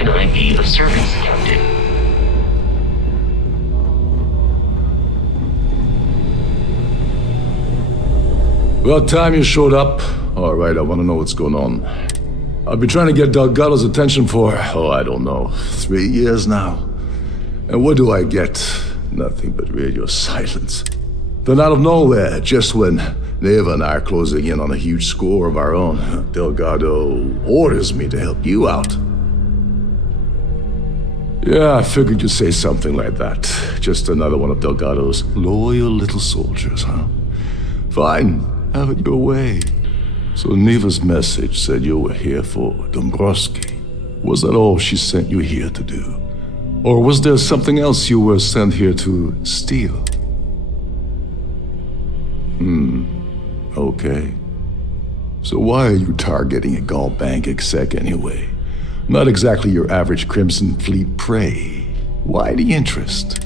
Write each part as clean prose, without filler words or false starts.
can I be of service, Captain? About time you showed up. All right, I want to know what's going on. I've been trying to get Delgado's attention for, I don't know, 3 years now. And what do I get? Nothing but radio silence. Then out of nowhere, just when Naeva and I are closing in on a huge score of our own, Delgado orders me to help you out. Yeah, I figured you'd say something like that. Just another one of Delgado's loyal little soldiers, huh? Fine, have it your way. So Naeva's message said you were here for Dumbrosky. Was that all she sent you here to do? Or was there something else you were sent here to steal? Okay. So why are you targeting a GalBank exec anyway? Not exactly your average Crimson Fleet prey. Why the interest?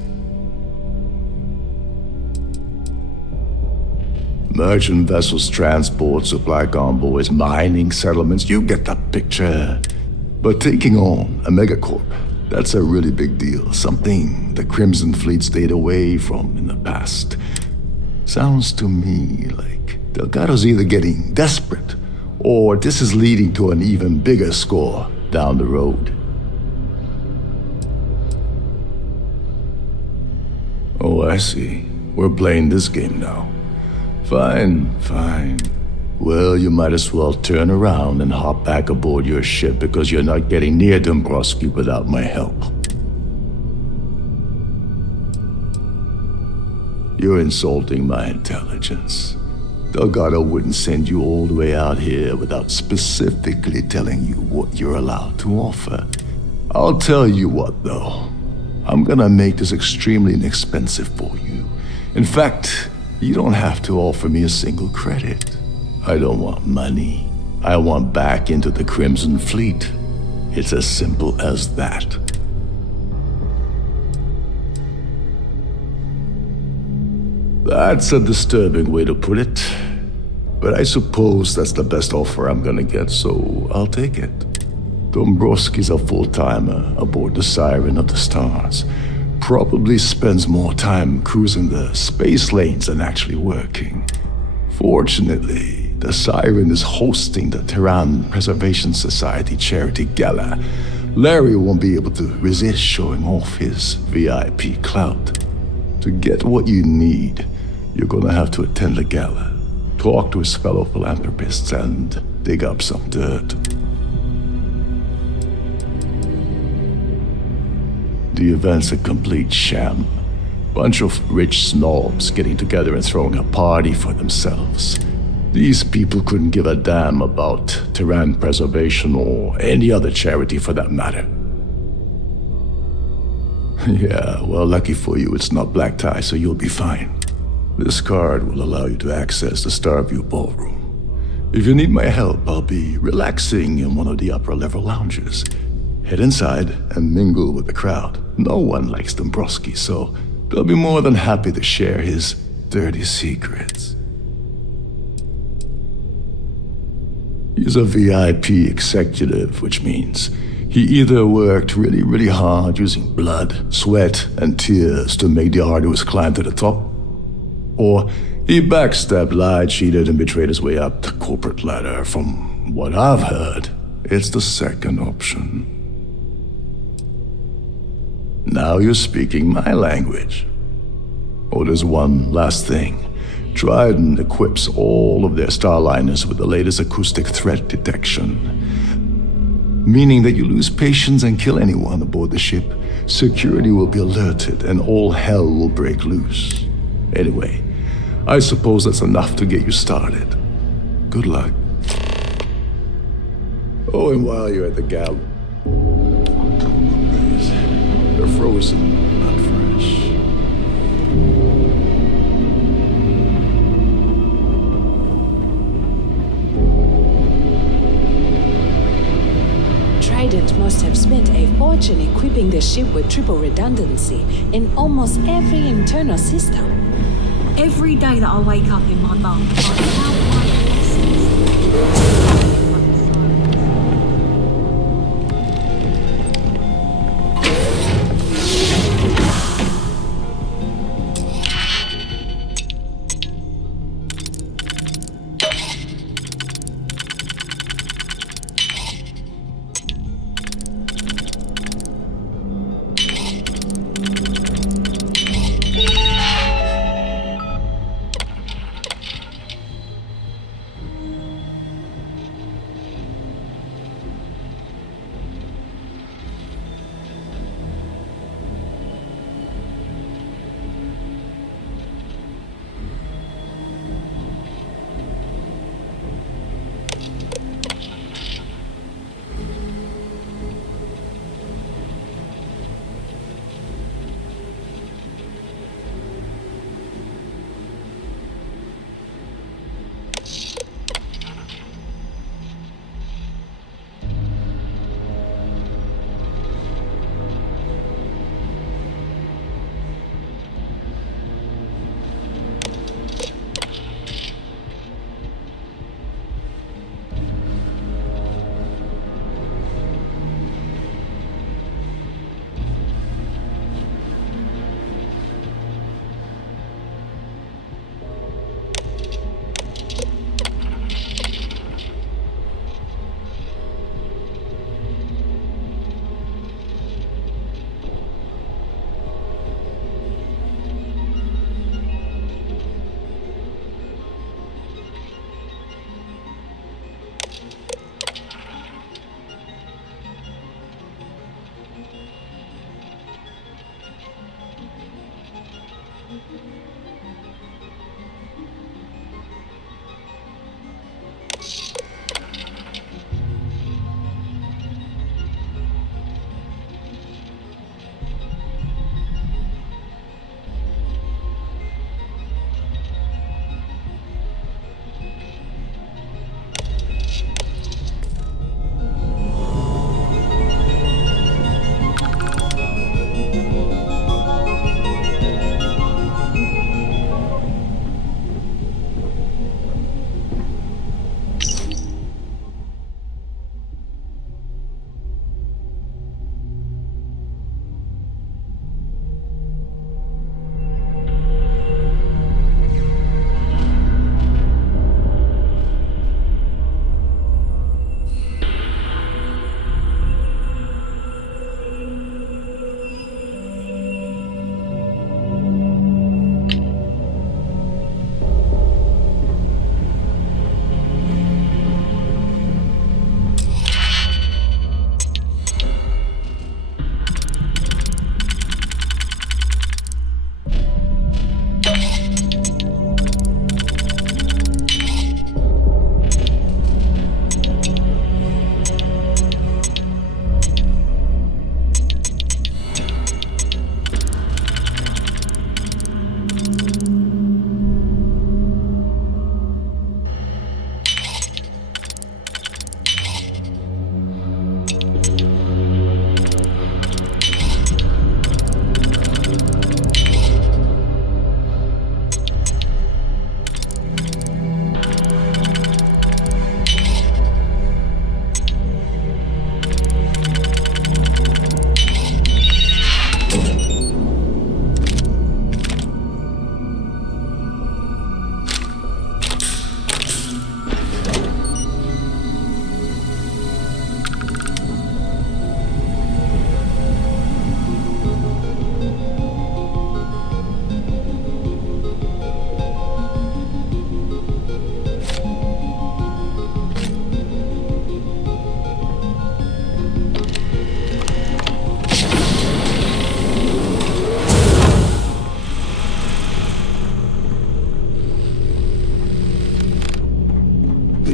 Merchant vessels, transport, supply convoys, mining settlements, you get the picture. But taking on a megacorp, that's a really big deal. Something the Crimson Fleet stayed away from in the past. Sounds to me like Delgado's either getting desperate, or this is leading to an even bigger score down the road. Oh, I see. We're playing this game now. Fine. Well, you might as well turn around and hop back aboard your ship because you're not getting near Dumbrosky without my help. You're insulting my intelligence. Delgado wouldn't send you all the way out here without specifically telling you what you're allowed to offer. I'll tell you what, though. I'm gonna make this extremely inexpensive for you. In fact, you don't have to offer me a single credit. I don't want money. I want back into the Crimson Fleet. It's as simple as that. That's a disturbing way to put it. But I suppose that's the best offer I'm gonna get, so I'll take it. Dumbrosky's a full-timer aboard the Siren of the Stars. Probably spends more time cruising the space lanes than actually working. Fortunately, the Siren is hosting the Terran Preservation Society charity gala. Larry won't be able to resist showing off his VIP clout. To get what you need, you're gonna have to attend the gala, talk to his fellow philanthropists, and dig up some dirt. The event's a complete sham. Bunch of rich snobs getting together and throwing a party for themselves. These people couldn't give a damn about Terran preservation or any other charity for that matter. Yeah, well, lucky for you, it's not black tie, so you'll be fine. This card will allow you to access the Starfield ballroom. If you need my help, I'll be relaxing in one of the upper-level lounges. Head inside and mingle with the crowd. No one likes Dumbrosky, so they'll be more than happy to share his dirty secrets. He's a VIP executive, which means he either worked really hard using blood, sweat, and tears to make the arduous climb to the top, or he backstabbed, lied, cheated, and betrayed his way up the corporate ladder. From what I've heard, it's the second option. Now you're speaking my language. Oh, there's one last thing. Trident equips all of their starliners with the latest acoustic threat detection, meaning that you lose patience and kill anyone aboard the ship, security will be alerted and all hell will break loose. Anyway, I suppose that's enough to get you started. Good luck. Oh, and while you're at the gala, they're frozen, not fresh. Trident must have spent a fortune equipping the ship with triple redundancy in almost every internal system. Every day that I wake up in my bunk, I count my blessings.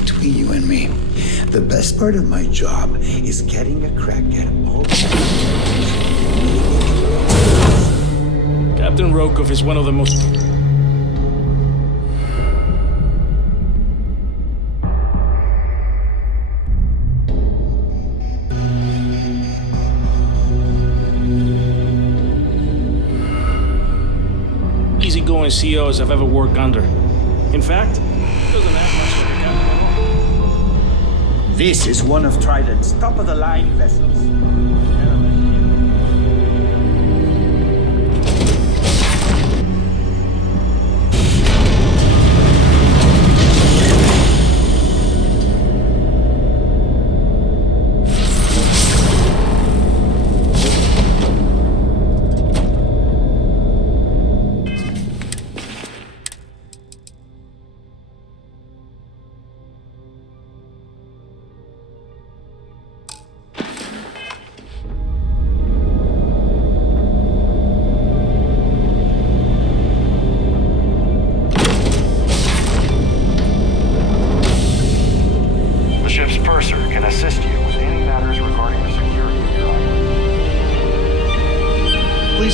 between you and me. The best part of my job is getting a crack at all. Captain Rokov is one of the most... easygoing CEOs I've ever worked under. In fact, doesn't act much like a captain at all. This is one of Trident's top-of-the-line vessels.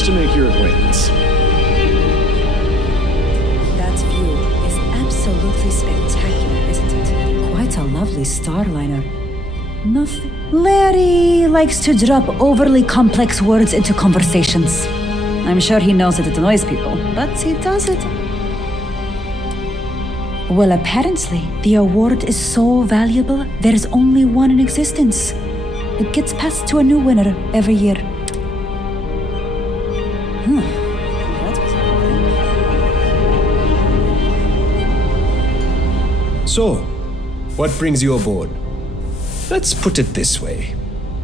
To make your acquaintance. That view is absolutely spectacular, isn't it? Quite a lovely starliner. Nothing. Larry likes to drop overly complex words into conversations. I'm sure he knows that it annoys people, but he does it. Well, apparently, the award is so valuable, there's only one in existence. It gets passed to a new winner every year. So, what brings you aboard? Let's put it this way.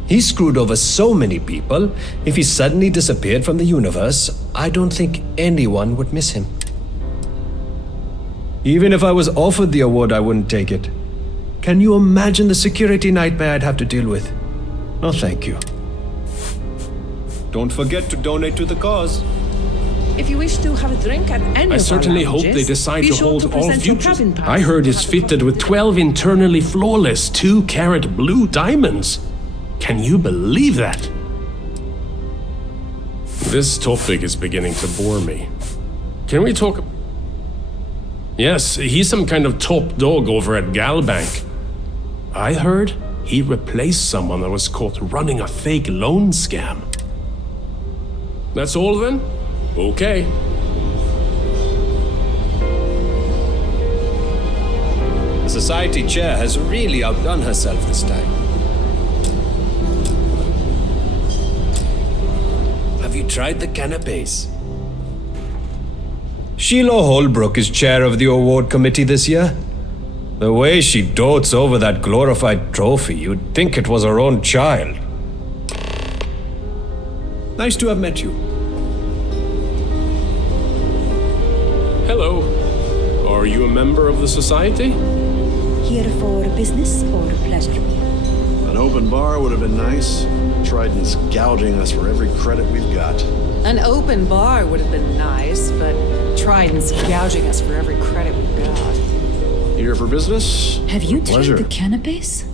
He screwed over so many people, if he suddenly disappeared from the universe, I don't think anyone would miss him. Even if I was offered the award, I wouldn't take it. Can you imagine the security nightmare I'd have to deal with? No, thank you. Don't forget to donate to the cause. If you wish to have a drink at any I of certainly our hope lounges, they decide be to sure hold to all present your futures. cabin pass. I heard it's fitted with 12 internally flawless 2-carat blue diamonds. Can you believe that? This topic is beginning to bore me. Can we talk... Yes, he's some kind of top dog over at GalBank. I heard he replaced someone that was caught running a fake loan scam. That's all then? Okay. The society chair has really outdone herself this time. Have you tried the canapes? Sheila Holbrooke is chair of the award committee this year. The way she dotes over that glorified trophy, you'd think it was her own child. Nice to have met you. Hello. Are you a member of the society? Here for business or pleasure? An open bar would have been nice. Trident's gouging us for every credit we've got. An open bar would have been nice, but Trident's gouging us for every credit we've got. Here for business? Have you tried Pleasure. the canapes?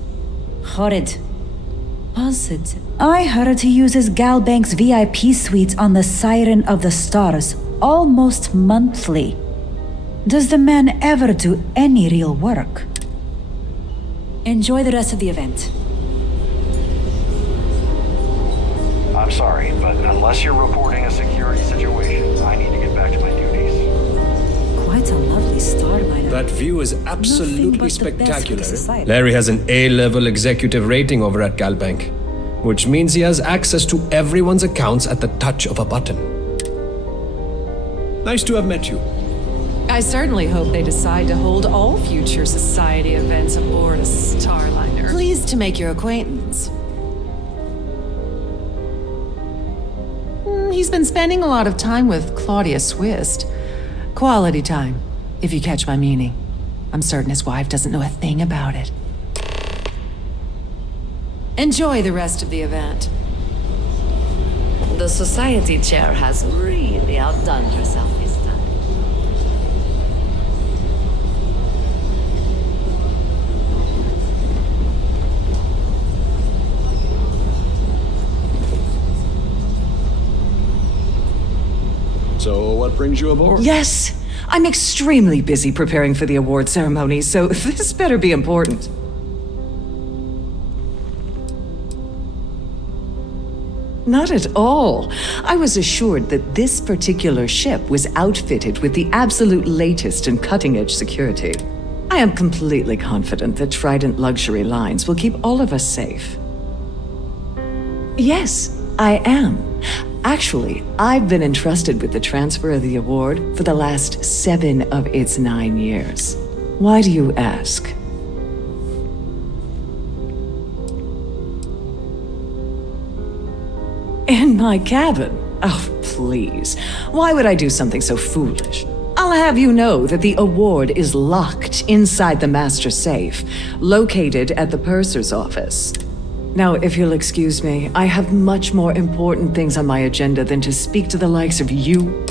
Horrid. Positive. I heard he uses GalBank's VIP suites on the Siren of the Stars almost monthly. Does the man ever do any real work? Enjoy the rest of the event. I'm sorry, but unless you're reporting a security situation, I need to get back to my duties. Quite a lovely starliner. That view is Nothing absolutely but the best for the spectacular. society. Larry has an A-level executive rating over at GalBank, which means he has access to everyone's accounts at the touch of a button. Nice to have met you. I certainly hope they decide to hold all future society events aboard a starliner. Pleased to make your acquaintance. He's been spending a lot of time with Klauidia Swist. Quality time, if you catch my meaning. I'm certain his wife doesn't know a thing about it. Enjoy the rest of the event. The society chair has really outdone herself this time. brings you aboard? Yes! I'm extremely busy preparing for the award ceremony, so this better be important. Not at all. I was assured that this particular ship was outfitted with the absolute latest and cutting-edge security. I am completely confident that Trident Luxury Lines will keep all of us safe. Yes, I am. Actually, I've been entrusted with the transfer of the award for the last 7 of its 9 years. Why do you ask? In my cabin? Oh, please. Why would I do something so foolish? I'll have you know that the award is locked inside the master safe, located at the purser's office. Now, if you'll excuse me, I have much more important things on my agenda than to speak to the likes of you.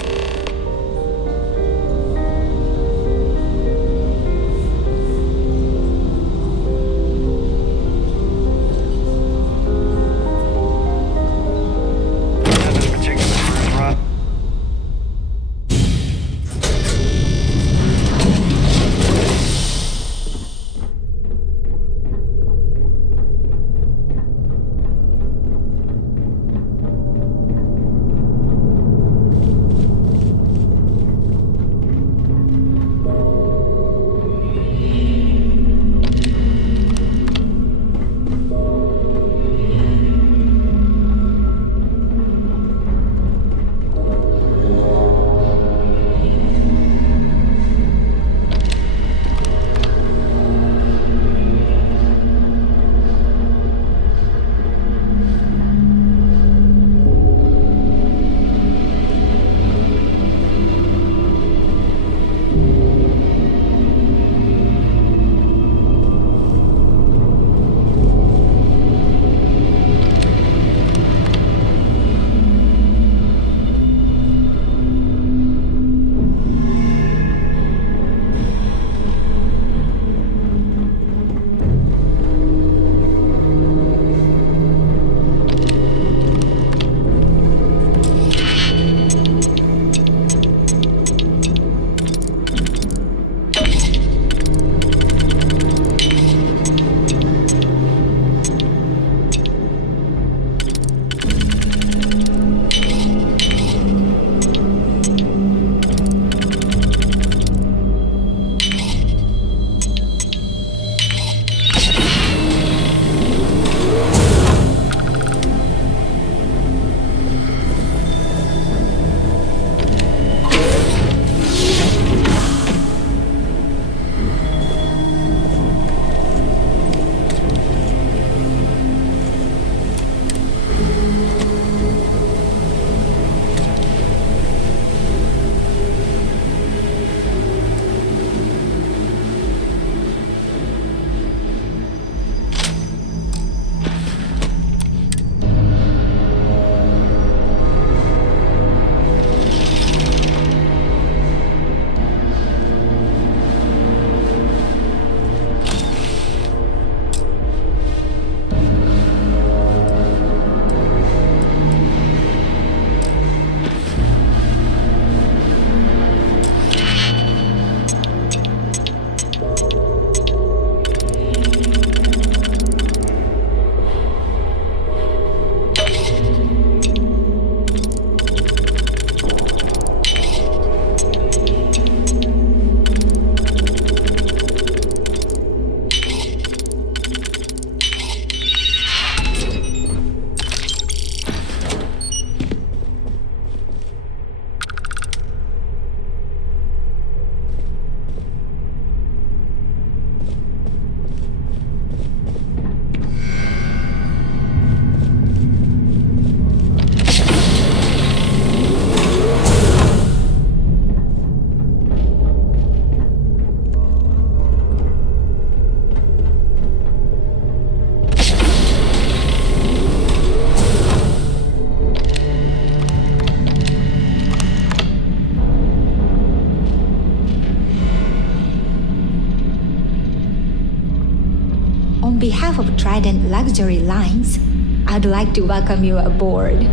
On behalf of Trident Luxury Lines, I'd like to welcome you aboard.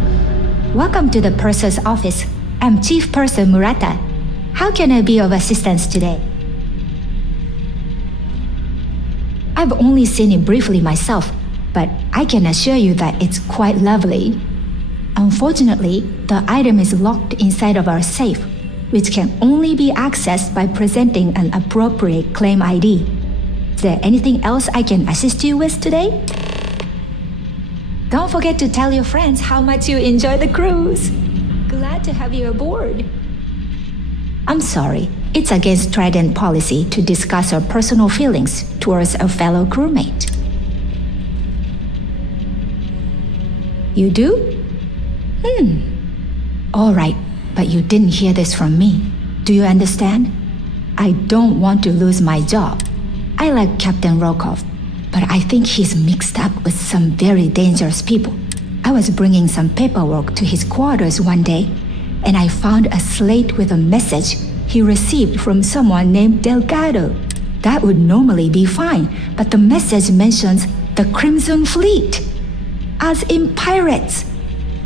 Welcome to the purser's office. I'm Chief Purser Murata. How can I be of assistance today? I've only seen it briefly myself, but I can assure you that it's quite lovely. Unfortunately, the item is locked inside of our safe, which can only be accessed by presenting an appropriate claim ID. Is there anything else I can assist you with today? Don't forget to tell your friends how much you enjoy the cruise. Glad to have you aboard. I'm sorry, it's against Trident policy to discuss our personal feelings towards a fellow crewmate. You do? All right, but you didn't hear this from me. Do you understand? I don't want to lose my job. I like Captain Rokov, but I think he's mixed up with some very dangerous people. I was bringing some paperwork to his quarters one day, and I found a slate with a message he received from someone named Delgado. That would normally be fine, but the message mentions the Crimson Fleet, as in pirates.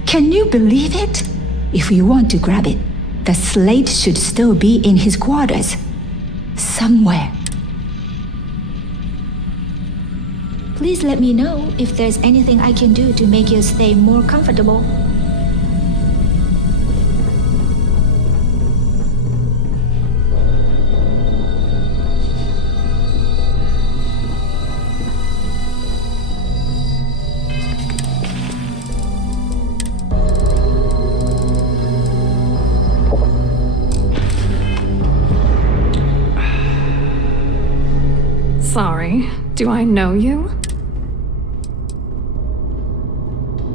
Can you believe it? If you want to grab it, the slate should still be in his quarters. Somewhere. Please let me know if there's anything I can do to make your stay more comfortable. Sorry, do I know you?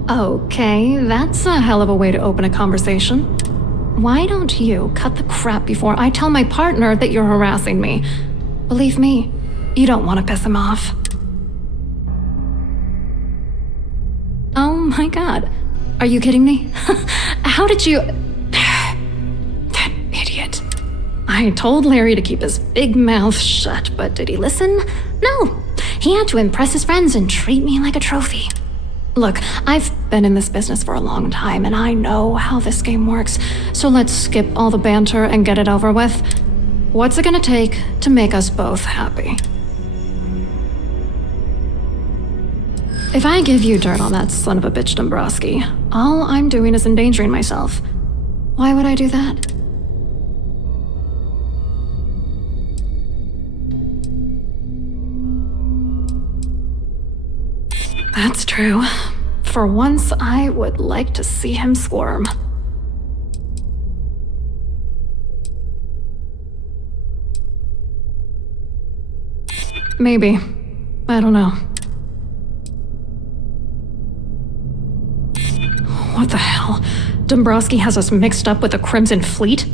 Okay, that's a hell of a way to open a conversation. Why don't you cut the crap before I tell my partner that you're harassing me? Believe me, you don't want to piss him off. Oh my god, are you kidding me? How did you... That idiot. I told Larry to keep his big mouth shut, but did he listen? No, he had to impress his friends and treat me like a trophy. Look, I've been in this business for a long time, and I know how this game works, so let's skip all the banter and get it over with. What's it gonna take to make us both happy? If I give you dirt on that son of a bitch Dumbrosky, all I'm doing is endangering myself. Why would I do that? That's true. For once, I would like to see him squirm. Maybe. I don't know. What the hell? Dumbrosky has us mixed up with the Crimson Fleet?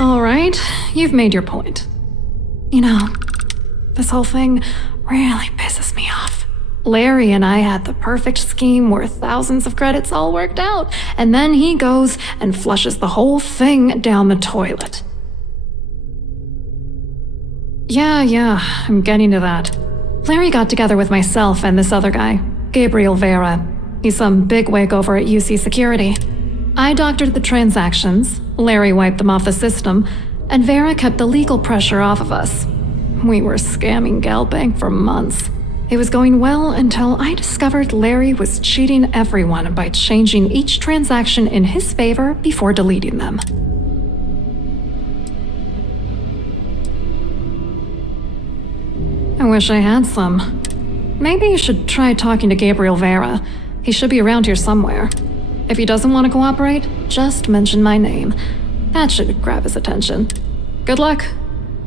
Alright, you've made your point. You know, this whole thing really pisses me off. Larry and I had the perfect scheme worth thousands of credits all worked out, and then he goes and flushes the whole thing down the toilet. Yeah, I'm getting to that. Larry got together with myself and this other guy, Gabriel Vera. He's some bigwig over at UC Security. I doctored the transactions, Larry wiped them off the system, and Vera kept the legal pressure off of us. We were scamming GalBank for months. It was going well until I discovered Larry was cheating everyone by changing each transaction in his favor before deleting them. I wish I had some. Maybe you should try talking to Gabriel Vera. He should be around here somewhere. If he doesn't want to cooperate, just mention my name. That should grab his attention. Good luck.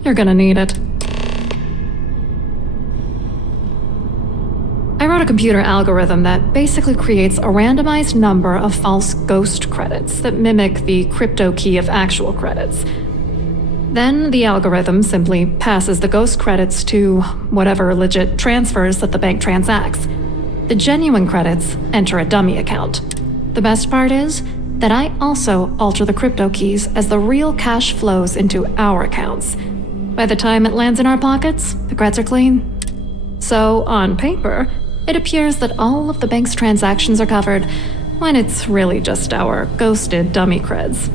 You're gonna need it. I wrote a computer algorithm that basically creates a randomized number of false ghost credits that mimic the crypto key of actual credits. Then the algorithm simply passes the ghost credits to whatever legit transfers that the bank transacts. The genuine credits enter a dummy account. The best part is that I also alter the crypto keys as the real cash flows into our accounts. By the time it lands in our pockets, the creds are clean. So, on paper, it appears that all of the bank's transactions are covered, when it's really just our ghosted dummy creds.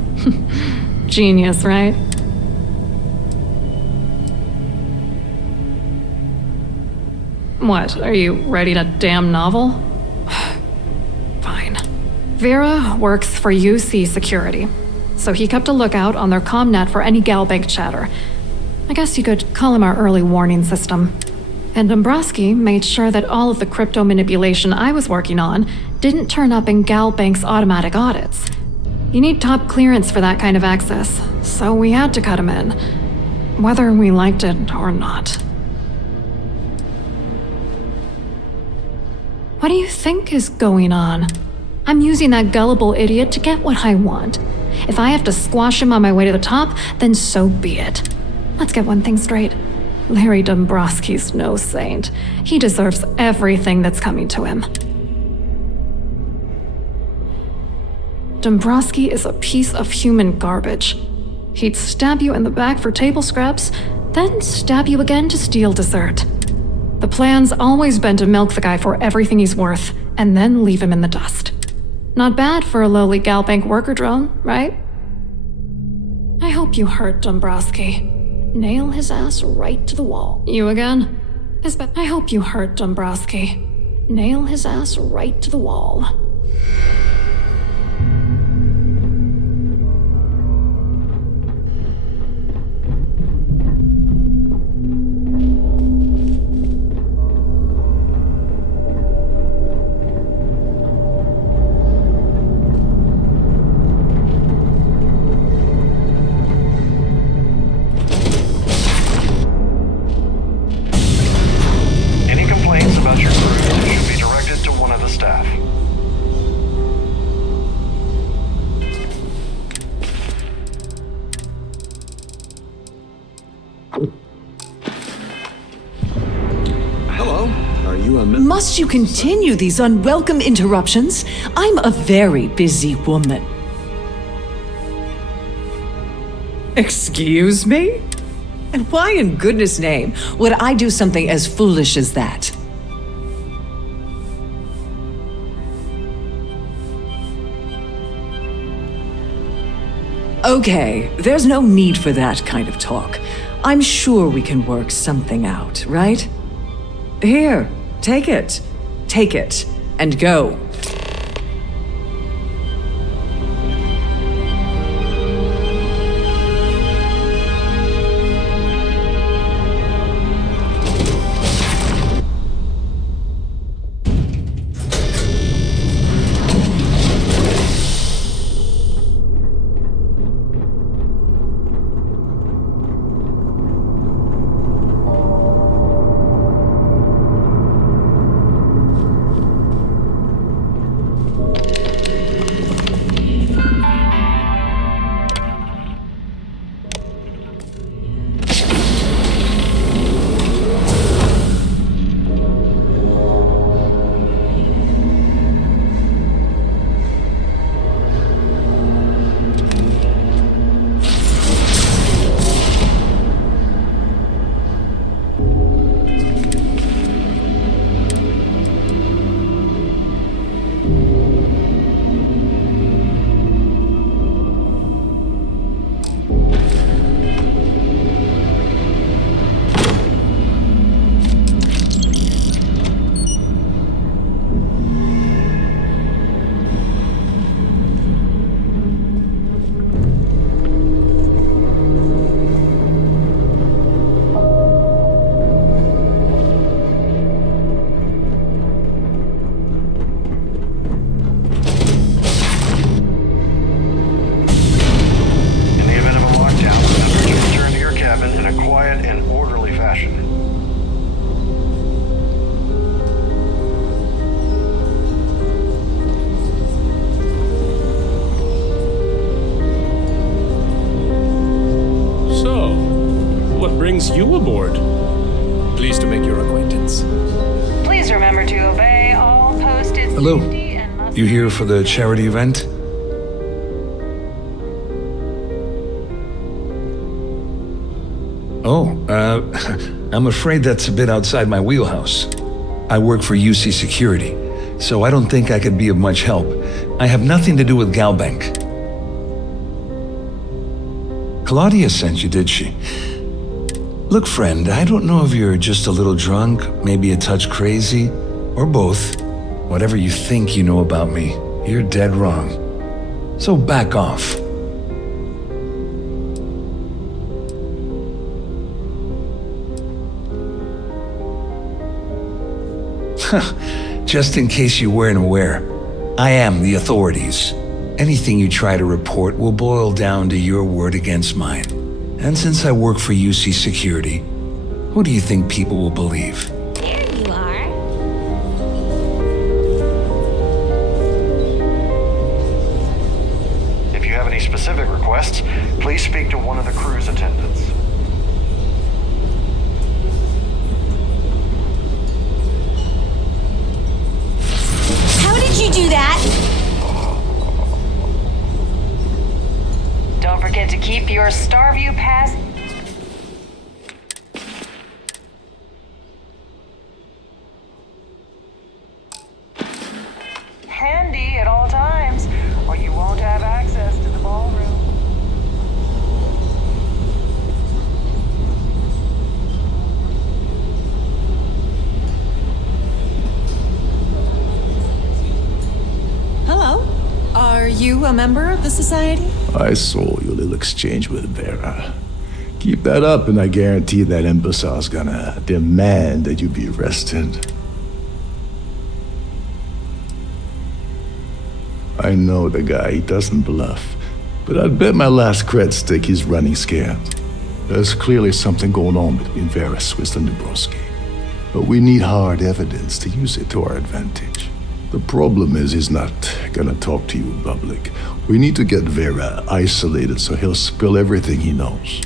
Genius, right? What, are you writing a damn novel? Fine. Vera works for UC Security, so he kept a lookout on their commnet for any GalBank chatter. I guess you could call him our early warning system. And Dumbrosky made sure that all of the crypto manipulation I was working on didn't turn up in GalBank's automatic audits. You need top clearance for that kind of access, so we had to cut him in, whether we liked it or not. What do you think is going on? I'm using that gullible idiot to get what I want. If I have to squash him on my way to the top, then so be it. Let's get one thing straight. Larry Dumbrosky's no saint. He deserves everything that's coming to him. Dumbrosky is a piece of human garbage. He'd stab you in the back for table scraps, then stab you again to steal dessert. The plan's always been to milk the guy for everything he's worth, and then leave him in the dust. Not bad for a lowly GalBank worker drone, right? I hope you hurt Dumbrosky. Nail his ass right to the wall. You again? I hope you hurt Dumbrosky. Nail his ass right to the wall. Must you continue these unwelcome interruptions? I'm a very busy woman. Excuse me? And why in goodness name would I do something as foolish as that? Okay, there's no need for that kind of talk. I'm sure we can work something out, right? Here. Take it, and go. You aboard. Pleased to make your acquaintance. Please remember to obey all posted. Hello. You here for the charity event? Oh, I'm afraid that's a bit outside my wheelhouse. I work for UC Security. so I don't think I could be of much help. I have nothing to do with GalBank. Klauidia sent you, did she? Look, friend, I don't know if you're just a little drunk, maybe a touch crazy, or both. Whatever you think you know about me, you're dead wrong. So back off. Just in case you weren't aware, I am the authorities. Anything you try to report will boil down to your word against mine. And since I work for UC Security, who do you think people will believe? There you are. If you have any specific requests, please speak to one of the cruise attendants. How did you do that? Don't forget to keep your Starview pass. Handy at all times, or you won't have access to the ballroom. Hello. Are you a member of the Society? I saw your little exchange with Vera. Keep that up and I guarantee that imbecile's gonna demand that you be arrested. I know the guy, he doesn't bluff. But I'd bet my last cred stick he's running scared. There's clearly something going on between Vera, Swist, and Dumbrosky. But we need hard evidence to use it to our advantage. The problem is he's not gonna talk to you in public. We need to get Vera isolated so he'll spill everything he knows.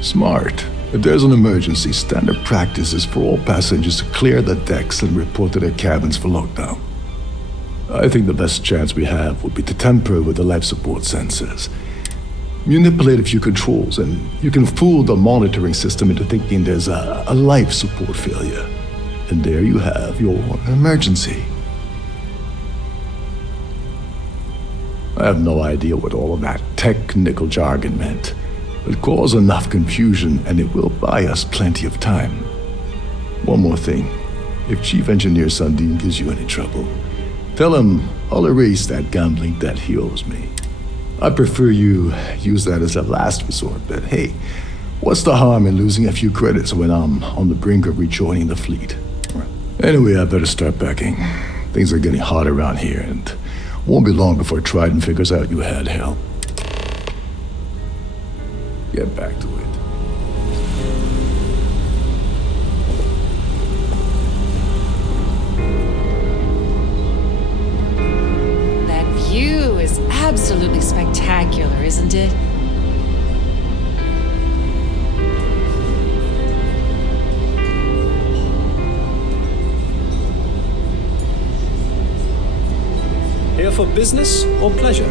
Smart. If there's an emergency, standard practice is for all passengers to clear the decks and report to their cabins for lockdown. I think the best chance we have would be to tamper with the life support sensors. Manipulate a few controls and you can fool the monitoring system into thinking there's a life support failure. And there you have your emergency. I have no idea what all of that technical jargon meant, but cause enough confusion and it will buy us plenty of time. One more thing. If Chief Engineer Sundin gives you any trouble, tell him I'll erase that gambling debt he owes me. I prefer you use that as a last resort, but hey, what's the harm in losing a few credits when I'm on the brink of rejoining the fleet? Anyway, I better start packing. Things are getting hot around here, and won't be long before Trident figures out you had help. Get back to it. That view is absolutely spectacular, isn't it? Here for business or pleasure?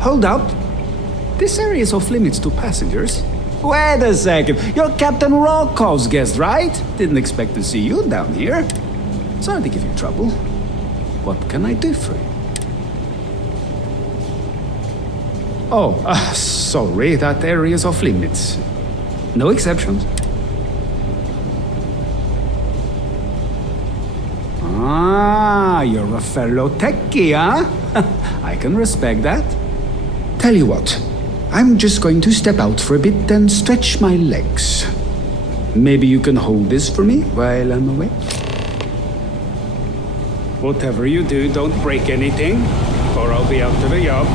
Hold up. This area is off limits to passengers. Wait a second. You're Captain Rokov's guest, right? Didn't expect to see you down here. Sorry to give you trouble. What can I do for you? Oh, sorry, that area is off limits. No exceptions. Ah, you're a fellow techie, huh? I can respect that. Tell you what, I'm just going to step out for a bit and stretch my legs. Maybe you can hold this for me while I'm away? Whatever you do, don't break anything, or I'll be out of a job.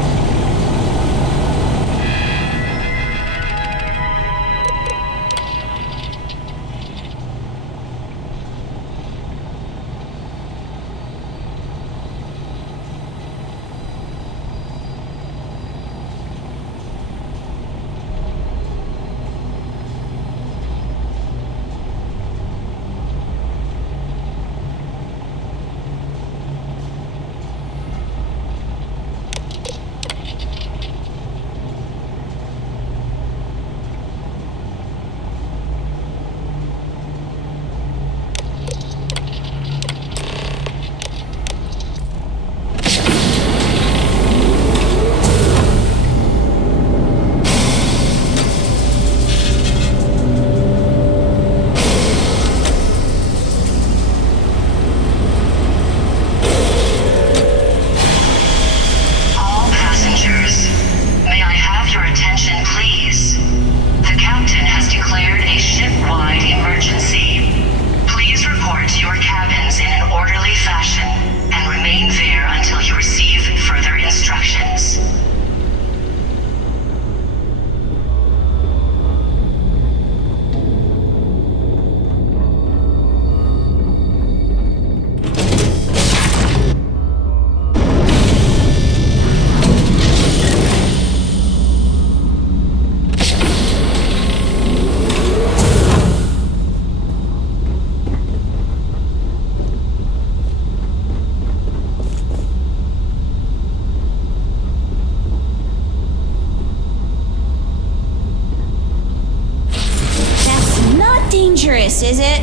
Is it?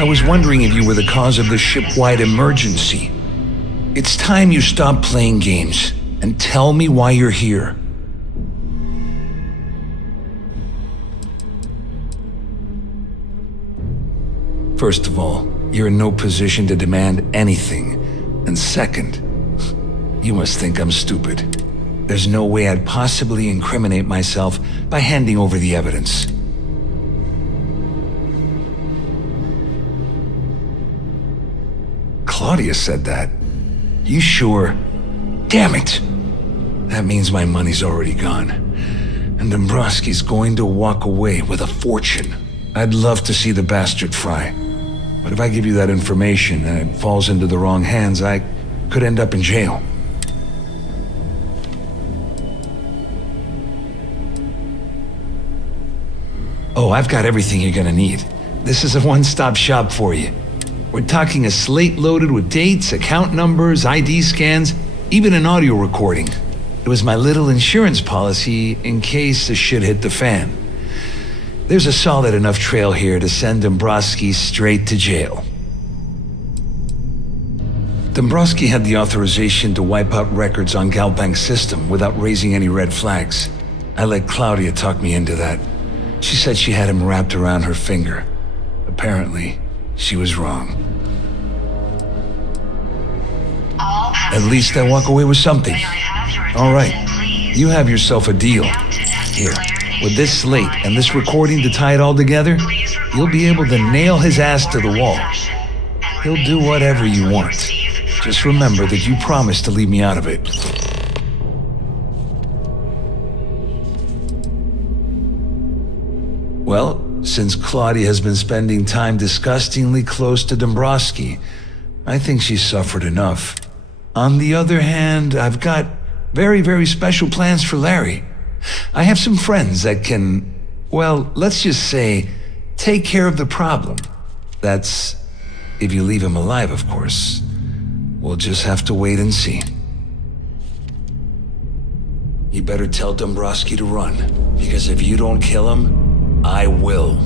I was wondering if you were the cause of the ship-wide emergency. It's time you stop playing games and tell me why you're here. First of all, you're in no position to demand anything. And second, you must think I'm stupid. There's no way I'd possibly incriminate myself by handing over the evidence. Klauidia said that. You sure? Damn it! That means my money's already gone. And Dumbrosky's going to walk away with a fortune. I'd love to see the bastard fry. But if I give you that information and it falls into the wrong hands, I could end up in jail. Oh, I've got everything you're gonna need. This is a one-stop shop for you. We're talking a slate loaded with dates, account numbers, ID scans, even an audio recording. It was my little insurance policy in case the shit hit the fan. There's a solid enough trail here to send Dumbrosky straight to jail. Dumbrosky had the authorization to wipe out records on GalBank's system without raising any red flags. I let Klauidia talk me into that. She said she had him wrapped around her finger. Apparently, she was wrong. At least I walk away with something. All right, you have yourself a deal. Here, with this slate and this recording to tie it all together, you'll be able to nail his ass to the wall. He'll do whatever you want. Just remember that you promised to leave me out of it. Well, since Klauidia has been spending time disgustingly close to Dumbrosky, I think she's suffered enough. On the other hand, I've got very, very special plans for Larry. I have some friends that can, well, let's just say, take care of the problem. That's if you leave him alive, of course. We'll just have to wait and see. You better tell Dumbrosky to run, because if you don't kill him, I will.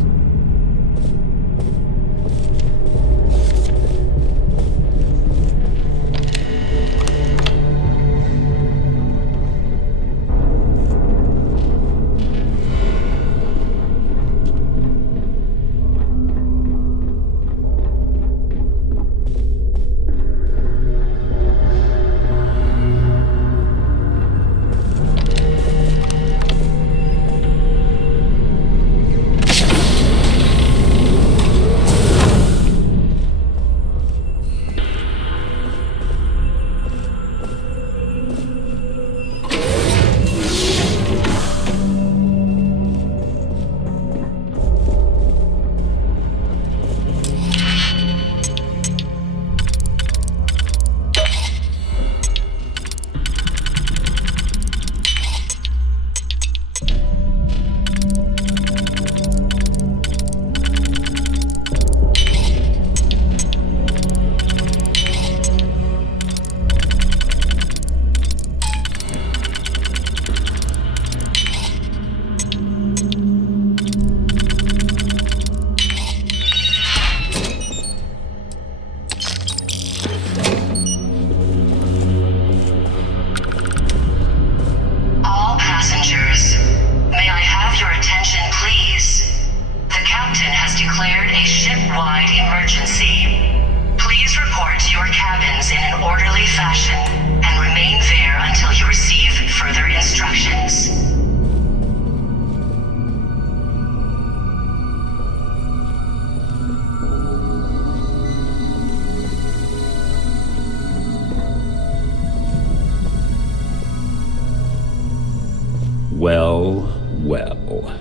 Well.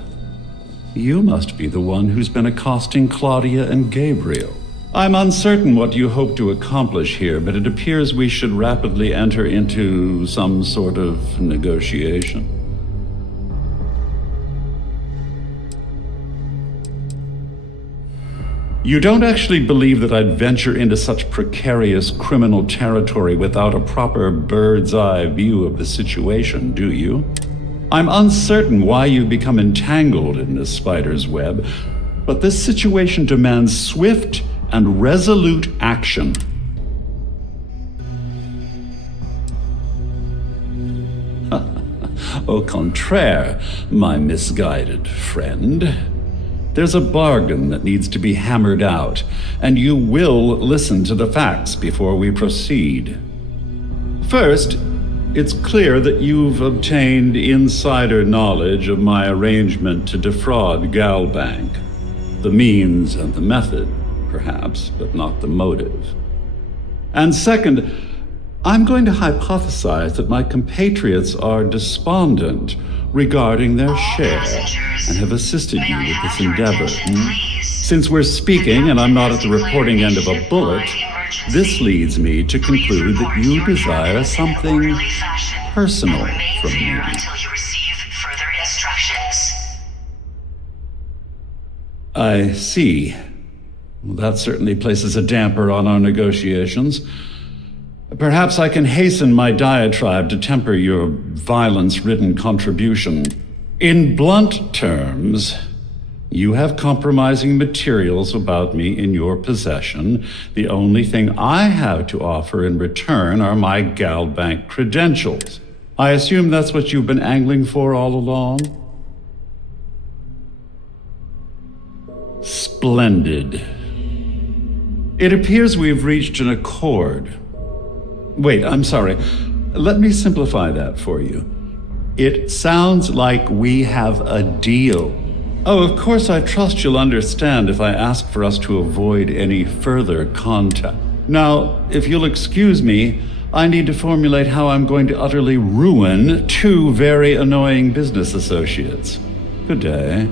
You must be the one who's been accosting Klauidia and Gabriel. I'm uncertain what you hope to accomplish here, but it appears we should rapidly enter into some sort of negotiation. You don't actually believe that I'd venture into such precarious criminal territory without a proper bird's-eye view of the situation, do you? I'm uncertain why you've become entangled in this spider's web, but this situation demands swift and resolute action. Au contraire, my misguided friend. There's a bargain that needs to be hammered out, and you will listen to the facts before we proceed. First, it's clear that you've obtained insider knowledge of my arrangement to defraud GalBank. The means and the method, perhaps, but not the motive. And second, I'm going to hypothesize that my compatriots are despondent regarding their share and have assisted you with this endeavor. Since we're speaking and I'm not at the reporting end of a bullet, this leads me to conclude that you desire something personal from me. I see. Well, that certainly places a damper on our negotiations. Perhaps I can hasten my diatribe to temper your violence-ridden contribution. In blunt terms, you have compromising materials about me in your possession. The only thing I have to offer in return are my GalBank credentials. I assume that's what you've been angling for all along? Splendid. It appears we've reached an accord. Wait, I'm sorry. Let me simplify that for you. It sounds like we have a deal. Oh, of course, I trust you'll understand if I ask for us to avoid any further contact. Now, if you'll excuse me, I need to formulate how I'm going to utterly ruin two very annoying business associates. Good day.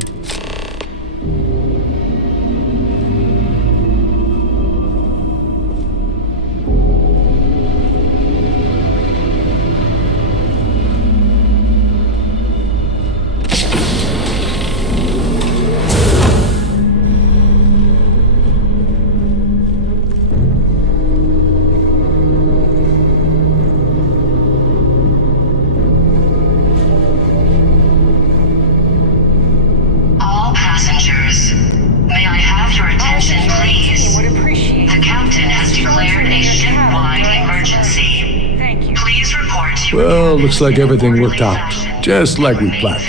Well, looks like everything worked out, just like we planned.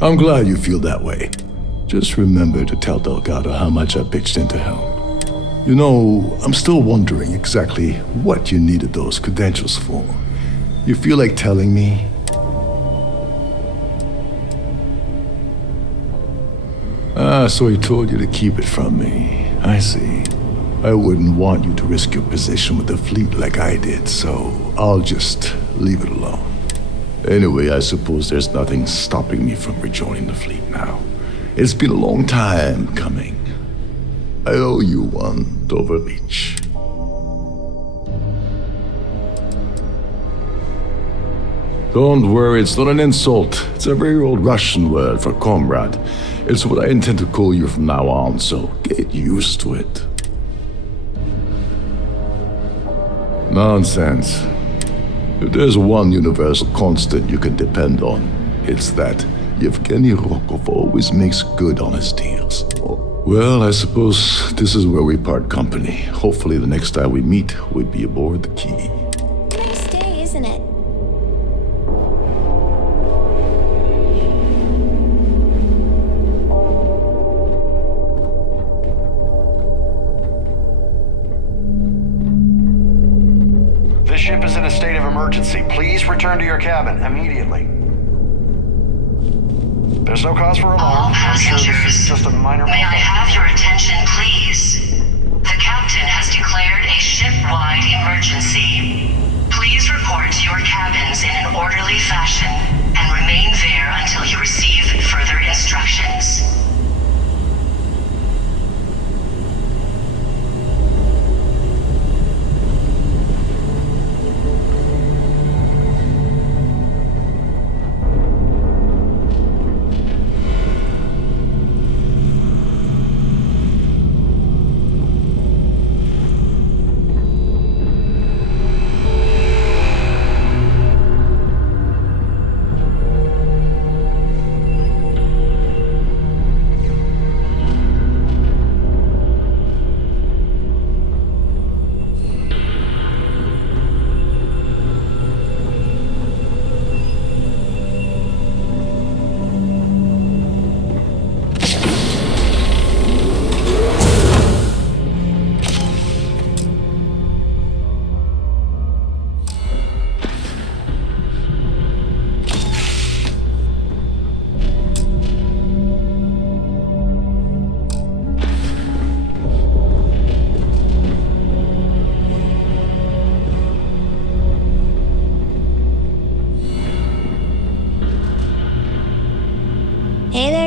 I'm glad you feel that way. Just remember to tell Delgado how much I pitched into Helm. You know, I'm still wondering exactly what you needed those credentials for. You feel like telling me? Ah, so he told you to keep it from me. I see. I wouldn't want you to risk your position with the fleet like I did, so I'll just leave it alone. Anyway, I suppose there's nothing stopping me from rejoining the fleet now. It's been a long time coming. I owe you one, Doverleach. Don't worry, it's not an insult. It's a very old Russian word for comrade. It's what I intend to call you from now on, so get used to it. Nonsense. If there's one universal constant you can depend on, it's that Yevgeny Rokov always makes good on his deals. Well, I suppose this is where we part company. Hopefully the next time we meet, we'll be aboard the Key. Nice day, isn't it? This ship is in a state of emergency. Please return to your cabin immediately. There's no cause for alarm. All I'm sure passengers, this is just a minor may I malfunction. have your attention, please? The captain has declared a ship-wide emergency. Please report to your cabins in an orderly fashion and remain there until you receive further instructions.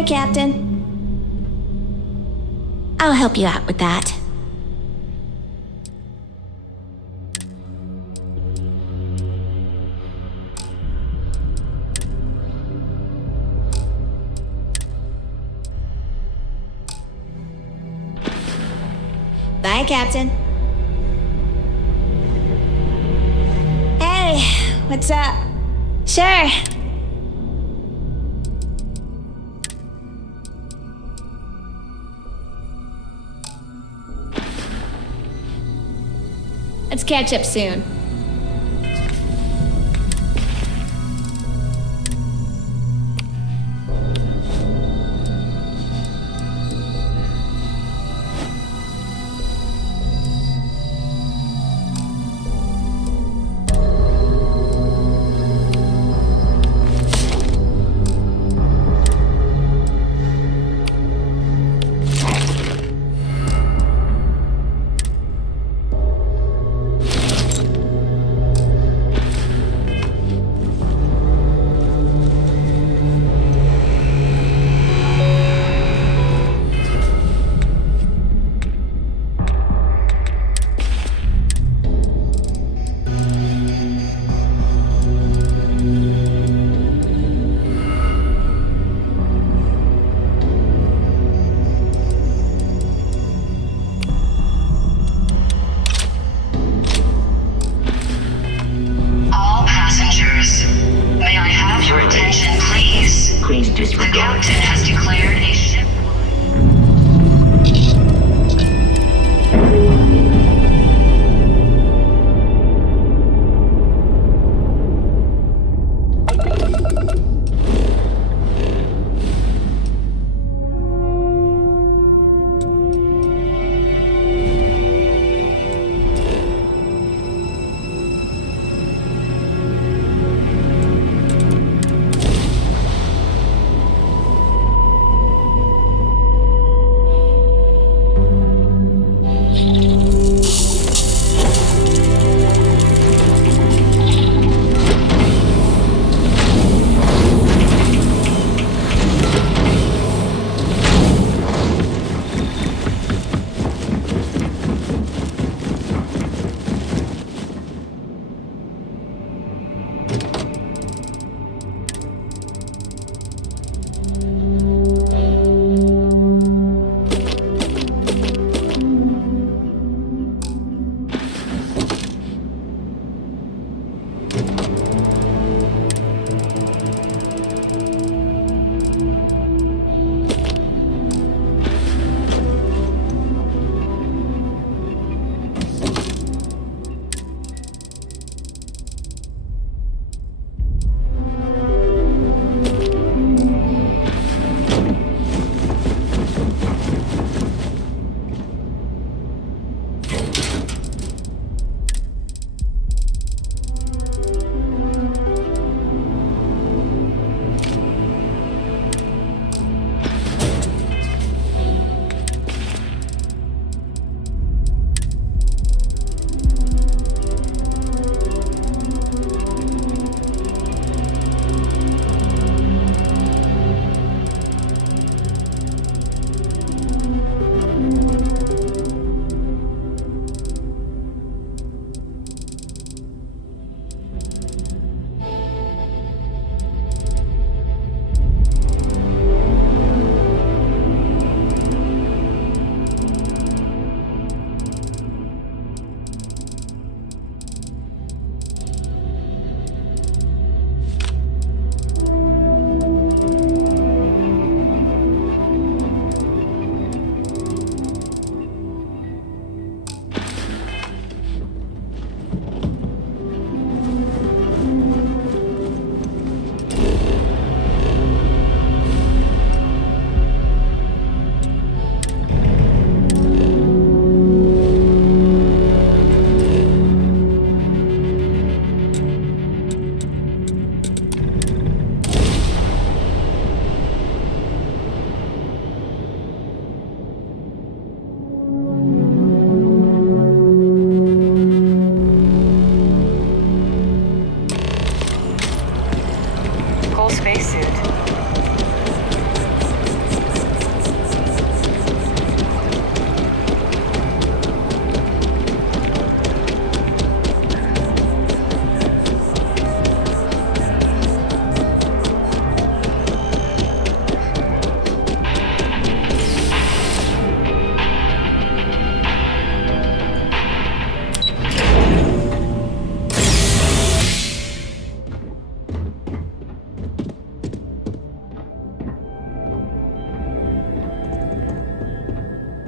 Captain. I'll help you out with that. Bye, Captain. Hey, what's up? Sure. Let's catch up soon.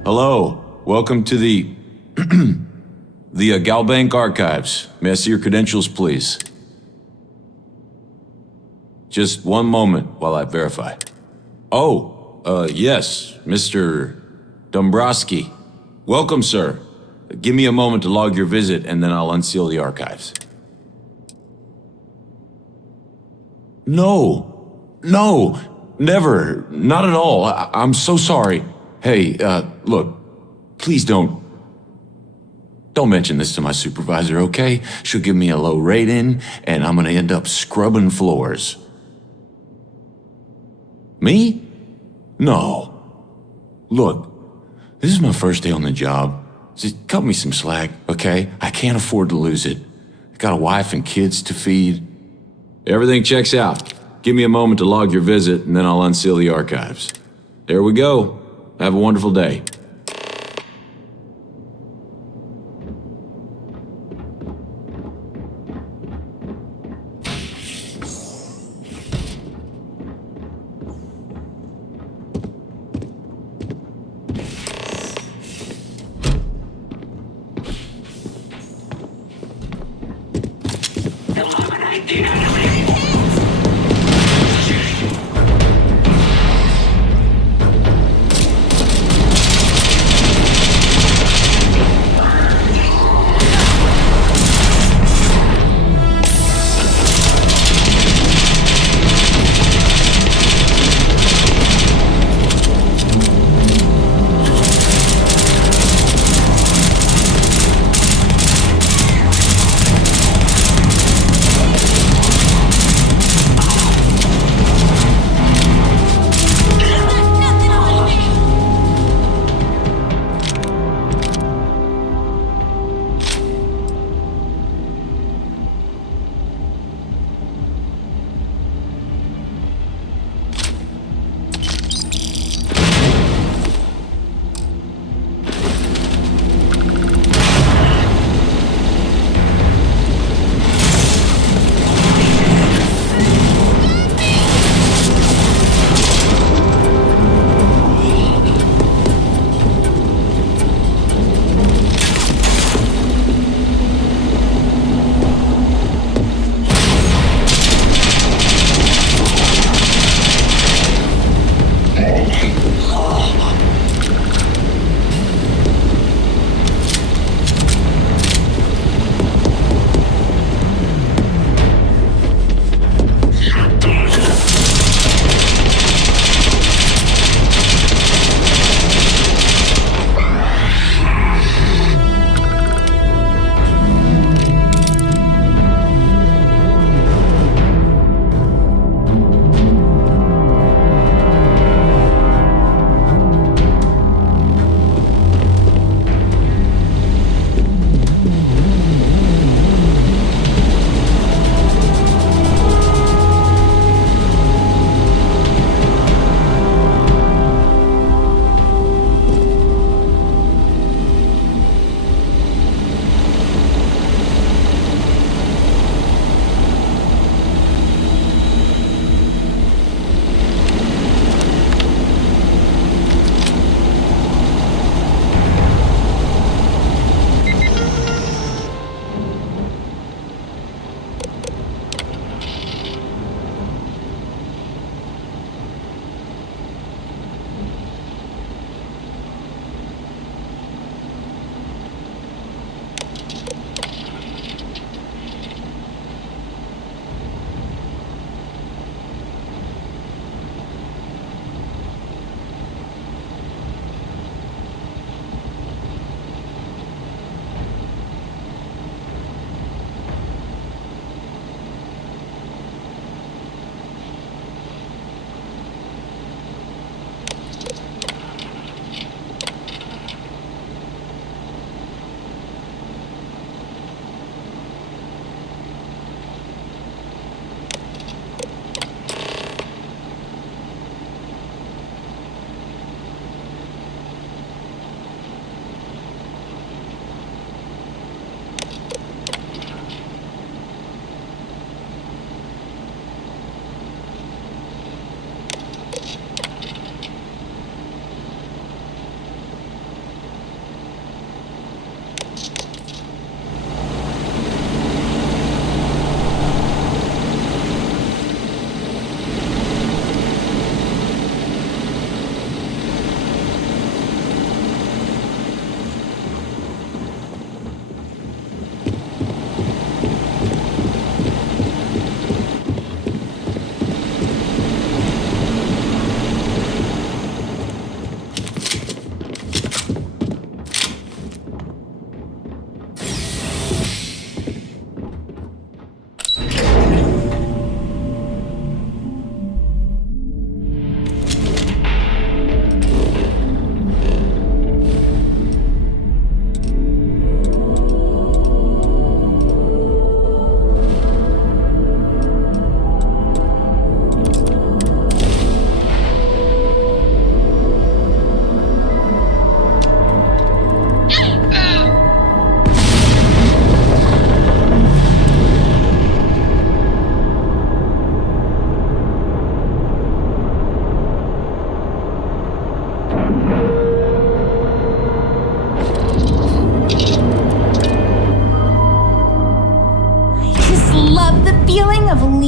Hello. Welcome to the GalBank archives. May I see your credentials, please? Just one moment while I verify. Yes, Mr. Dumbrosky. Welcome, sir. Give me a moment to log your visit, and then I'll unseal the archives. No, never, not at all. I'm so sorry. Hey, look, please don't mention this to my supervisor, okay? She'll give me a low rating, and I'm gonna end up scrubbing floors. Me? No. Look, this is my first day on the job. Just cut me some slack, okay? I can't afford to lose it. I got a wife and kids to feed. Everything checks out. Give me a moment to log your visit, and then I'll unseal the archives. There we go. Have a wonderful day.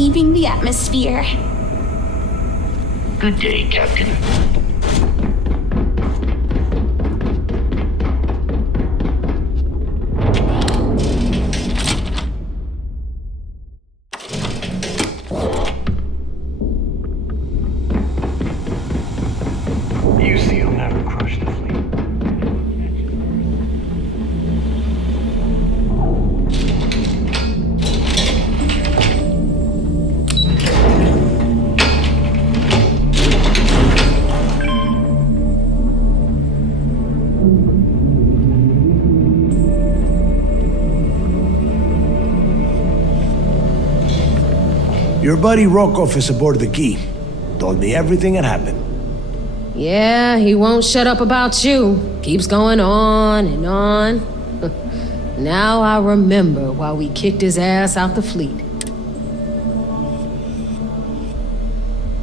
leaving the atmosphere. Good day, Captain. You see, you'll never crush the fleet. Your buddy Rokov is aboard the Key. Told me everything that happened. Yeah, he won't shut up about you. Keeps going on and on. Now I remember why we kicked his ass out the fleet.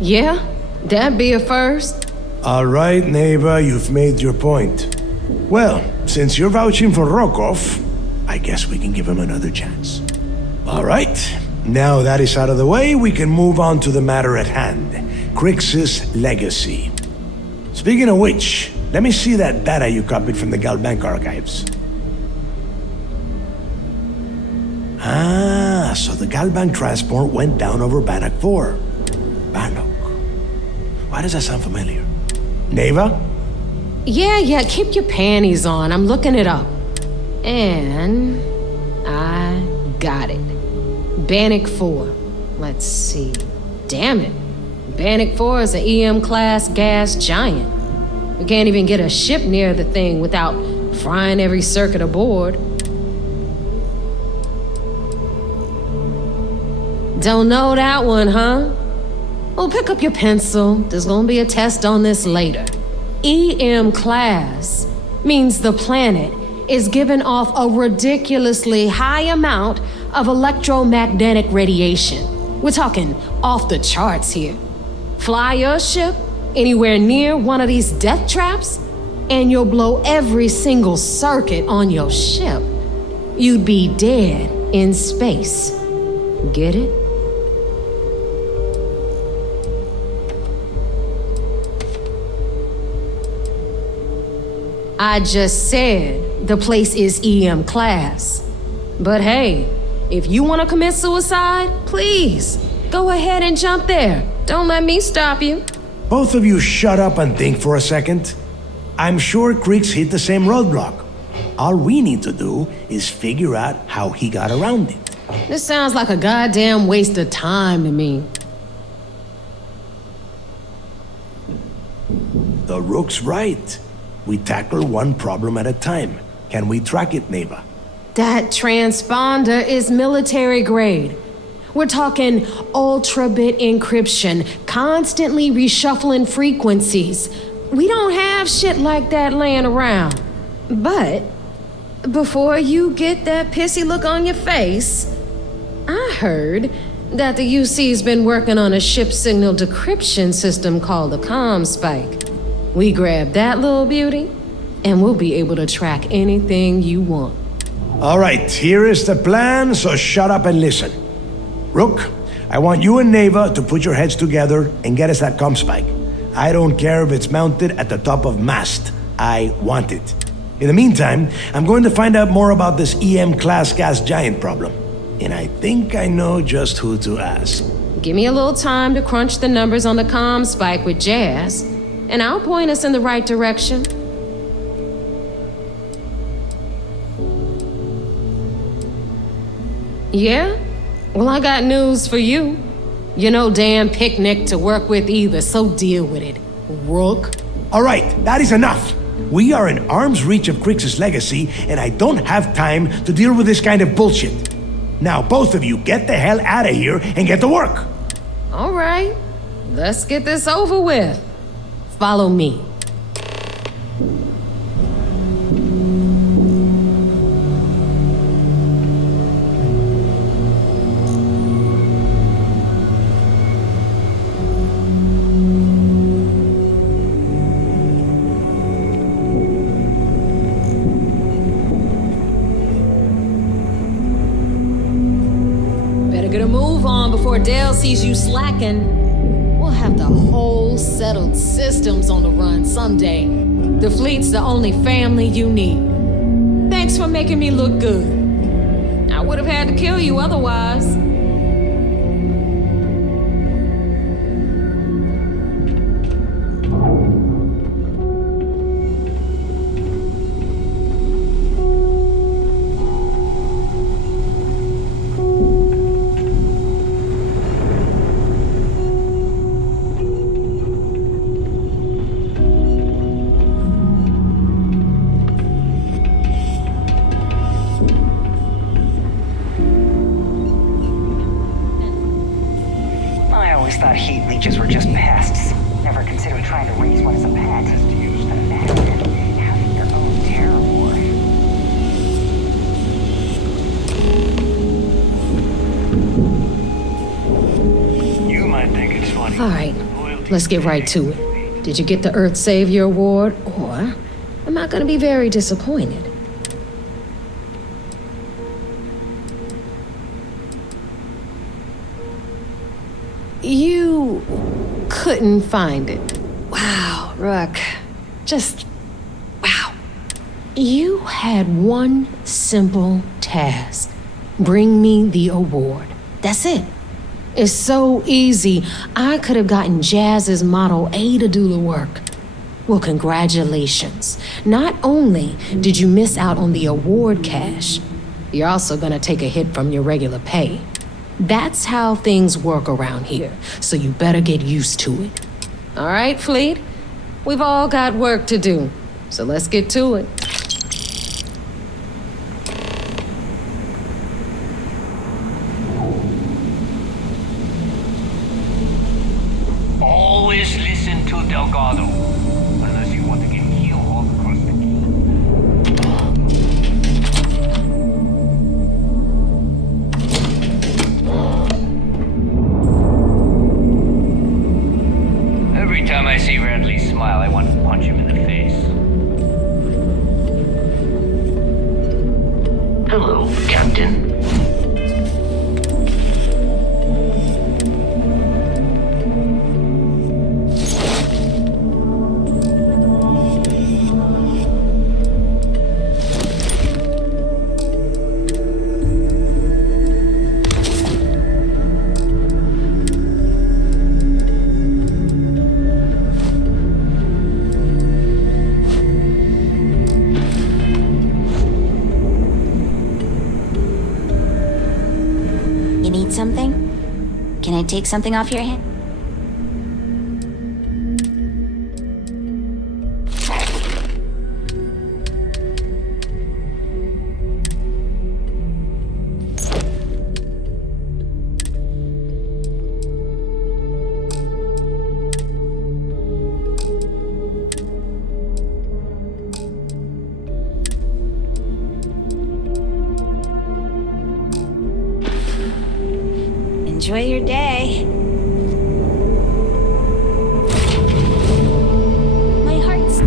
Yeah, that'd be a first. All right, Naeva, you've made your point. Well, since you're vouching for Rokov, I guess we can give him another chance. All right, now that is out of the way, we can move on to the matter at hand. Kryx's legacy. Speaking of which, let me see that data you copied from the GalBank archives. Ah, so the GalBank transport went down over Bannock 4. Bannock. Why does that sound familiar? Naeva? Yeah, keep your panties on. I'm looking it up. And I got it. Bannock 4. Let's see. Damn it. Bannock 4 is an EM-class gas giant. We can't even get a ship near the thing without frying every circuit aboard. Don't know that one, huh? Well, pick up your pencil. There's gonna be a test on this later. EM-class means the planet is giving off a ridiculously high amount of electromagnetic radiation. We're talking off the charts here. Fly your ship anywhere near one of these death traps, and you'll blow every single circuit on your ship. You'd be dead in space. Get it? I just said the place is EM class. But hey, if you want to commit suicide, please, go ahead and jump there. Don't let me stop you. Both of you shut up and think for a second. I'm sure Kryx hit the same roadblock. All we need to do is figure out how he got around it. This sounds like a goddamn waste of time to me. The Rook's right. We tackle one problem at a time. Can we track it, Naeva? That transponder is military grade. We're talking ultra-bit encryption, constantly reshuffling frequencies. We don't have shit like that laying around. But before you get that pissy look on your face, I heard that the UC's been working on a ship signal decryption system called the ComSpike. We grab that little beauty, and we'll be able to track anything you want. All right, here is the plan, so shut up and listen. Rook, I want you and Naeva to put your heads together and get us that ComSpike. I don't care if it's mounted at the top of mast. I want it. In the meantime, I'm going to find out more about this EM-class gas giant problem. And I think I know just who to ask. Give me a little time to crunch the numbers on the ComSpike with Jazz, and I'll point us in the right direction. Yeah? Well, I got news for you. You're no damn picnic to work with either, so deal with it, Rook. All right, that is enough. We are in arm's reach of Kryx's legacy, and I don't have time to deal with this kind of bullshit. Now, both of you, get the hell out of here and get to work. All right, let's get this over with. Follow me. Better get a move on. on before Dale sees you slacking. We'll have the whole settled systems on the run someday. The fleet's the only family you need. Thanks for making me look good. I would have had to kill you otherwise. Let's get right to it. Did you get the Earth Savior Award, or am I going to be very disappointed? You couldn't find it. Wow, Rook. Just, wow. You had one simple task. Bring me the award. That's it. It's so easy. I could have gotten Jazz's Model A to do the work. Well, congratulations. Not only did you miss out on the award cash, you're also gonna take a hit from your regular pay. That's how things work around here, so you better get used to it. All right, Fleet? We've all got work to do, so let's get to it. Always listen to Delgado, unless you want to get healed all across the Every time I see Radley smile, I want to punch him in the face. Hello, Captain. Something? Can I take something off your hand? Enjoy your day. My heart's...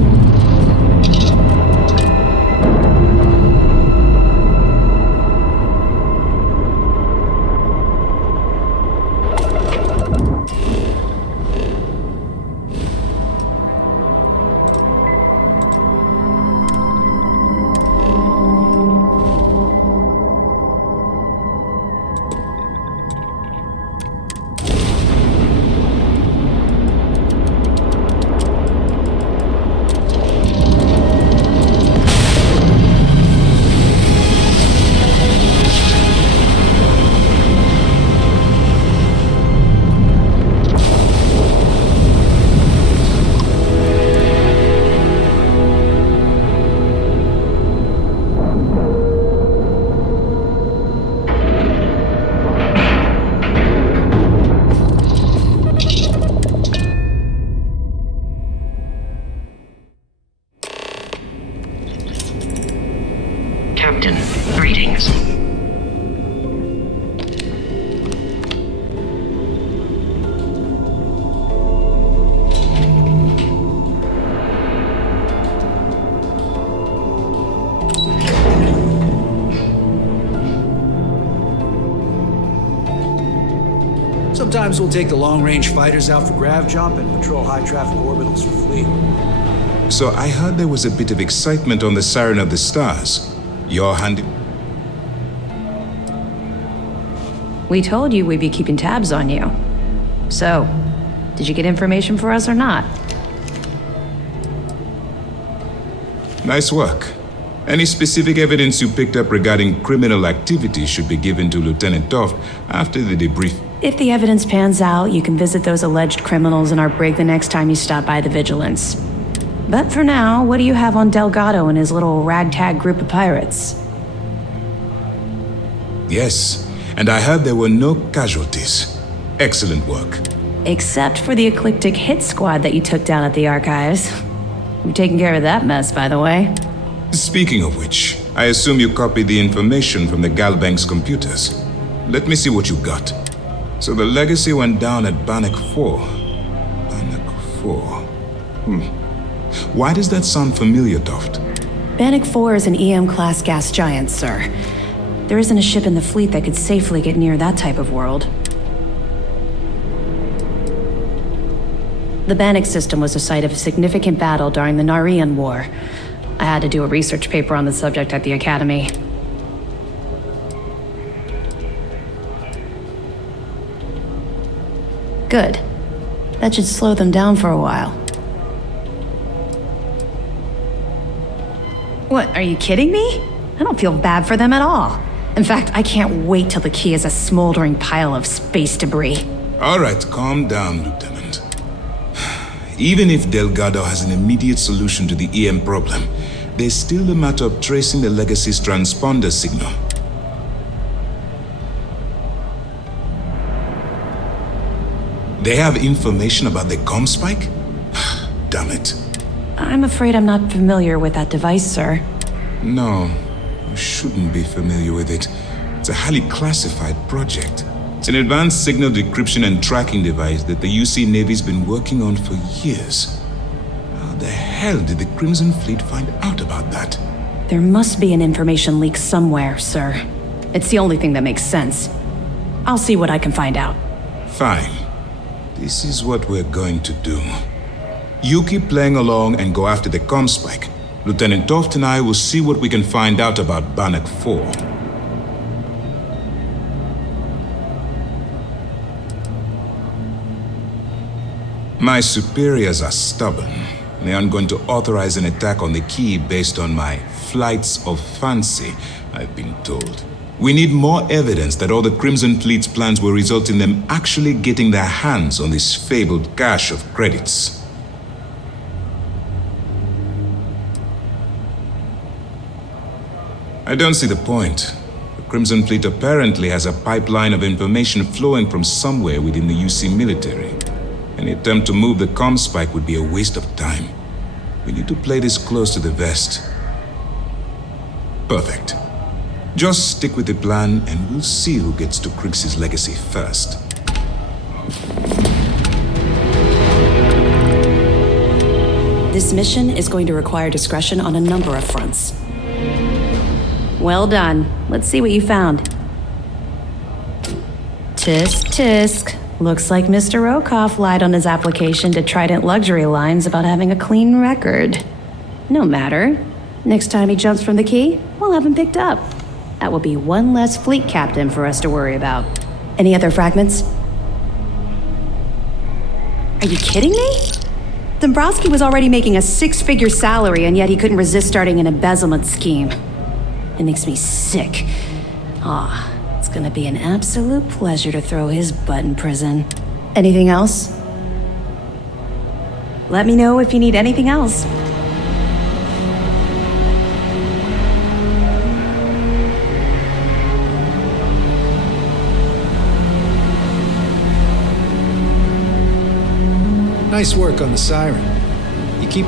Sometimes we'll take the long-range fighters out for grav jump and patrol high-traffic orbitals for fleet. So I heard there was a bit of excitement on the Siren of the Stars. Your handy... We told you we'd be keeping tabs on you. So, did you get information for us or not? Nice work. Any specific evidence you picked up regarding criminal activity should be given to Lieutenant Toft after the debrief. If the evidence pans out, you can visit those alleged criminals in our brig the next time you stop by the Vigilance. But for now, what do you have on Delgado and his little ragtag group of pirates? Yes, and I heard there were no casualties. Excellent work. Except for the eclectic hit squad that you took down at the archives. You've taken care of that mess, by the way. Speaking of which, I assume you copied the information from the GalBank's computers. Let me see what you got. So the legacy went down at Bannock 4. Bannock 4. Why does that sound familiar, Toft? Bannock 4 is an EM-class gas giant, sir. There isn't a ship in the fleet that could safely get near that type of world. The Bannock system was the site of a significant battle during the Narian War. I had to do a research paper on the subject at the Academy. Good. That should slow them down for a while. What, are you kidding me? I don't feel bad for them at all. In fact, I can't wait till the key is a smoldering pile of space debris. All right, calm down, Lieutenant. Even if Delgado has an immediate solution to the EM problem, there's still the matter of tracing the Legacy's transponder signal. They have information about the comm spike? Damn it. I'm afraid I'm not familiar with that device, sir. No, you shouldn't be familiar with it. It's a highly classified project. It's an advanced signal decryption and tracking device that the UC Navy's been working on for years. How the hell did the Crimson Fleet find out about that? There must be an information leak somewhere, sir. It's the only thing that makes sense. I'll see what I can find out. Fine. This is what we're going to do. You keep playing along and go after the comm spike. Lieutenant Toft and I will see what we can find out about Bannock 4. My superiors are stubborn. They aren't going to authorize an attack on the key based on my flights of fancy, I've been told. We need more evidence that all the Crimson Fleet's plans will result in them actually getting their hands on this fabled cache of credits. I don't see the point. The Crimson Fleet apparently has a pipeline of information flowing from somewhere within the UC military. Any attempt to move the comm spike would be a waste of time. We need to play this close to the vest. Perfect. Just stick with the plan and we'll see who gets to Kryx's legacy first. This mission is going to require discretion on a number of fronts. Well done. Let's see what you found. Tisk, tisk. Looks like Mr. Rokov lied on his application to Trident Luxury Lines about having a clean record. No matter. Next time he jumps from the key, we'll have him picked up. That will be one less fleet captain for us to worry about. Any other fragments? Are you kidding me? Dumbrosky was already making a 6-figure salary, and yet he couldn't resist starting an embezzlement scheme. It makes me sick. It's gonna be an absolute pleasure to throw his butt in prison. Anything else? Let me know if you need anything else. Nice work on the Siren. You keep